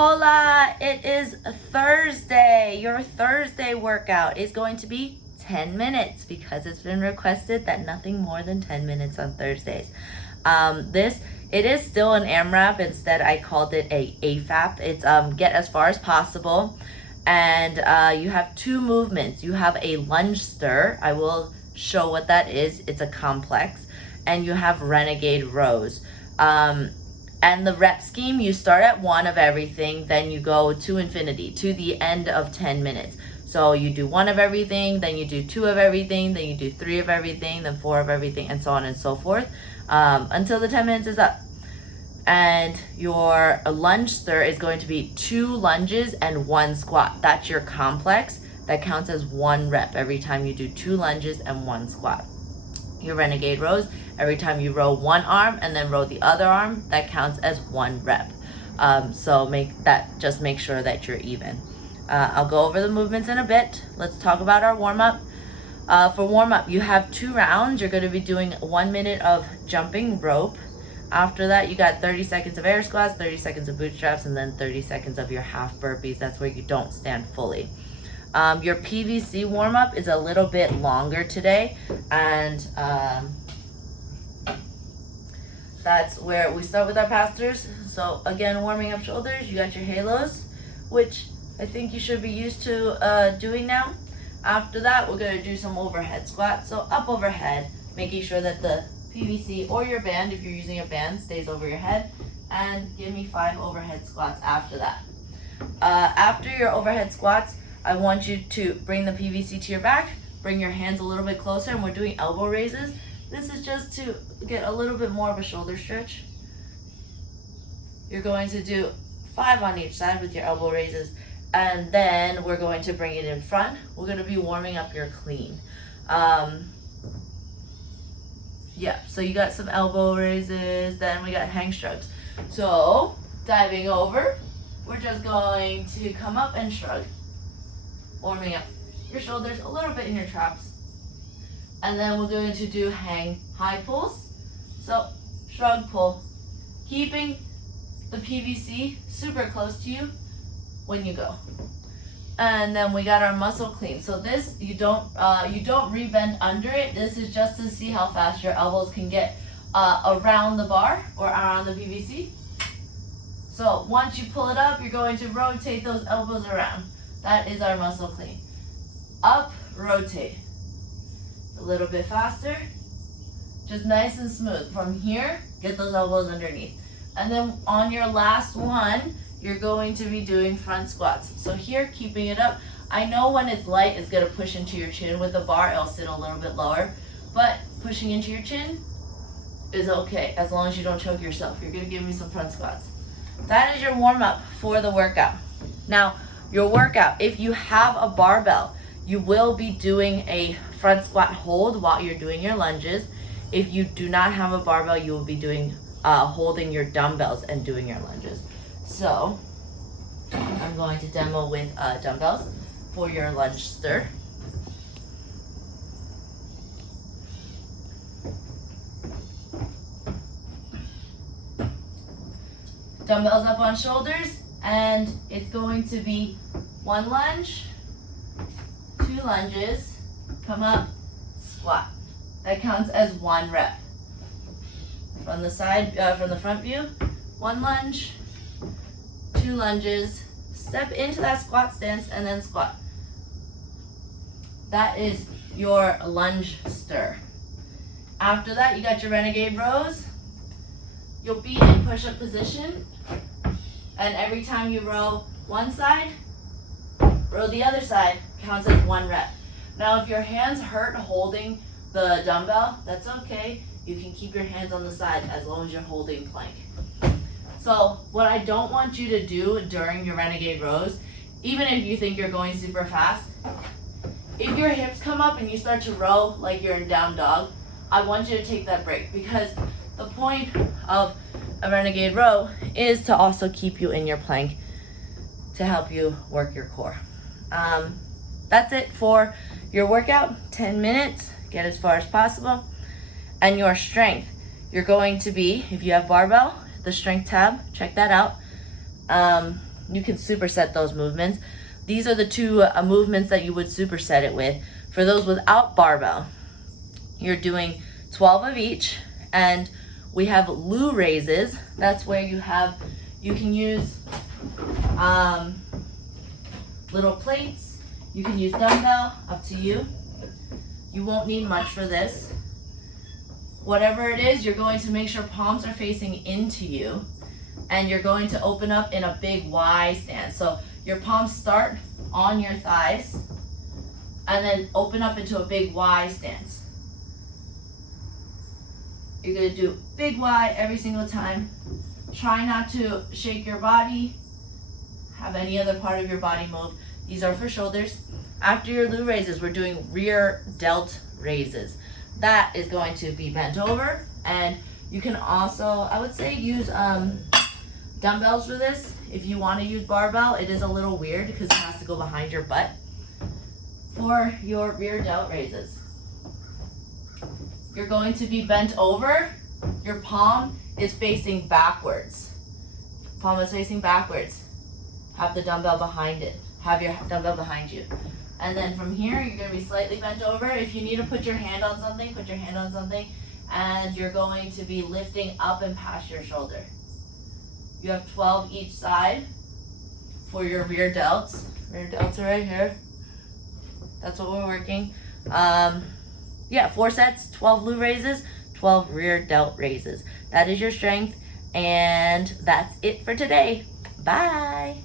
Hola, it is Thursday. Your Thursday workout is going to be 10 minutes because it's been requested that nothing more than 10 minutes on Thursdays. It is still an AMRAP. Instead, I called it a AFAP. It's get as far as possible. And you have two movements. You have a lunge stir. I will show what that is. It's a complex. And you have renegade rows. And the rep scheme, you start at 1 of everything, then you go to infinity, to the end of 10 minutes. So you do 1 of everything, then you do 2 of everything, then you do 3 of everything, then 4 of everything, and so on and so forth, until the 10 minutes is up. And your lunge stir is going to be 2 lunges and 1 squat. That's your complex. That counts as 1 rep every time you do 2 lunges and 1 squat. Your renegade rows, every time you row 1 arm and then row the other arm, that counts as 1 rep. So just make sure that you're even. I'll go over the movements in a bit. Let's talk about our warm-up. For warm-up, you have 2 rounds. You're going to be doing 1 minute of jumping rope. After that, you got 30 seconds of air squats, 30 seconds of bootstraps, and then 30 seconds of your half burpees. That's where you don't stand fully. Your PVC warm-up is a little bit longer today, and that's where we start with our pastors. So again, warming up shoulders, you got your halos, which I think you should be used to doing now. After that, we're going to do some overhead squats. So up overhead, making sure that the PVC or your band, if you're using a band, stays over your head, and give me 5 overhead squats after that. After your overhead squats, I want you to bring the PVC to your back, bring your hands a little bit closer, and we're doing elbow raises. This is just to get a little bit more of a shoulder stretch. You're going to do 5 on each side with your elbow raises, and then we're going to bring it in front. We're going to be warming up your clean. So you got some elbow raises, then we got hang shrugs. So diving over, we're just going to come up and shrug. Warming up your shoulders a little bit in your traps. And then we're going to do hang high pulls. So shrug, pull, keeping the PVC super close to you when you go. And then we got our muscle clean. So this, you don't rebend under it. This is just to see how fast your elbows can get around the bar or around the PVC. So once you pull it up, you're going to rotate those elbows around. That is our muscle clean. Up, rotate. A little bit faster. Just nice and smooth. From here, get those elbows underneath. And then on your last one, you're going to be doing front squats. So here, keeping it up. I know when it's light, it's going to push into your chin. With the bar, it'll sit a little bit lower. But pushing into your chin is okay, as long as you don't choke yourself. You're going to give me some front squats. That is your warm-up for the workout. Now, your workout, if you have a barbell, you will be doing a front squat hold while you're doing your lunges. If you do not have a barbell, you will be doing holding your dumbbells and doing your lunges. So I'm going to demo with dumbbells for your lunge stir. Dumbbells up on shoulders, and it's going to be 1 lunge, 2 lunges, come up, squat. That counts as 1 rep. From the side, from the front view, 1 lunge, 2 lunges, step into that squat stance, and then squat. That is your lunge stir. After that, you got your renegade rows. You'll be in push-up position, and every time you row one side, row the other side, counts as 1 rep. Now, if your hands hurt holding the dumbbell, that's okay. You can keep your hands on the side as long as you're holding plank. So what I don't want you to do during your renegade rows, even if you think you're going super fast, if your hips come up and you start to row like you're in down dog, I want you to take that break, because the point of a renegade row is to also keep you in your plank to help you work your core. That's it for your workout. 10 minutes, get as far as possible. And your strength, you're going to be, if you have barbell, the strength tab, check that out. you can superset those movements. These are the two movements that you would superset it with. For those without barbell, you're doing 12 of each, and we have Lou raises. That's where you can use little plates. You can use dumbbell, up to you. You won't need much for this. Whatever it is, you're going to make sure palms are facing into you, and you're going to open up in a big Y stance. So your palms start on your thighs and then open up into a big Y stance. You're gonna do big Y every single time. Try not to shake your body, have any other part of your body move. These are for shoulders. After your Lou raises, we're doing rear delt raises. That is going to be bent over, and you can also, I would say, use dumbbells for this. If you want to use barbell, it is a little weird because it has to go behind your butt for your rear delt raises. You're going to be bent over. Your palm is facing backwards. Palm is facing backwards. Have the dumbbell behind it. Have your dumbbell behind you. And then from here, you're going to be slightly bent over. If you need to put your hand on something, put your hand on something. And you're going to be lifting up and past your shoulder. You have 12 each side for your rear delts. Rear delts are right here. That's what we're working. 4 sets, 12 Lou raises, 12 rear delt raises. That is your strength, and that's it for today. Bye.